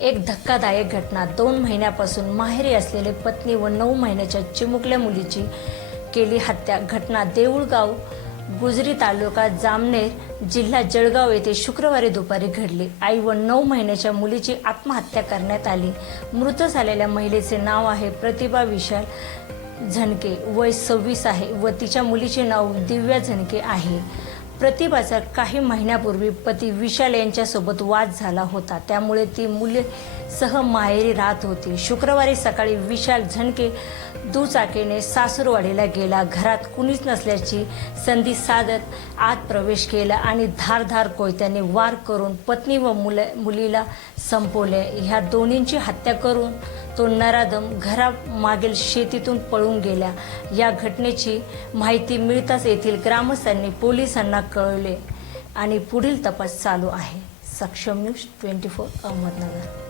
एक धक्कादायक घटना। 2 महिन्यापासून माहेरी असलेले पत्नी व 9 महिन्याच्या चिमुकल्या मुलीची केली हत्या। घटना देऊळगाव, गुजरी, तालुका जामनेर, जिल्हा जळगाव येथे शुक्रवारी दुपारी घडली। आई व 9 महिन्याच्या मुलीची आत्महत्या करण्यात आली। मृत झालेल्या महिलेचे नाव आहे प्रतिभा विशाल झणके, वय 26 आहे व तिच्या मुलीचे नाव दिव्या झणके आहे। प्रतिभाचा काही महिन्यापूर्वी पती विशाल यांच्यासोबत वाद झाला होता, त्यामुळे ती मुलीसह माहेरी राहत होती। शुक्रवारी सकाळी विशाल झणके दुचाकीने सासूरवाडीला गेला। घरात कुणीच नसल्याची संधी साधत आत प्रवेश केला आणि धारदार कोयत्याने वार करून पत्नी व मुलीला संपवले। ह्या दोन्हींची हत्या करून तो नराधम घरामागील शेतीतून पळून गेला। या घटनेची माहिती मिळताच येथील ग्रामस्थांनी पोलिसांना कळवले आणि पुढील तपास चालू आहे। सक्षम न्यूज 24 अहमदनगर।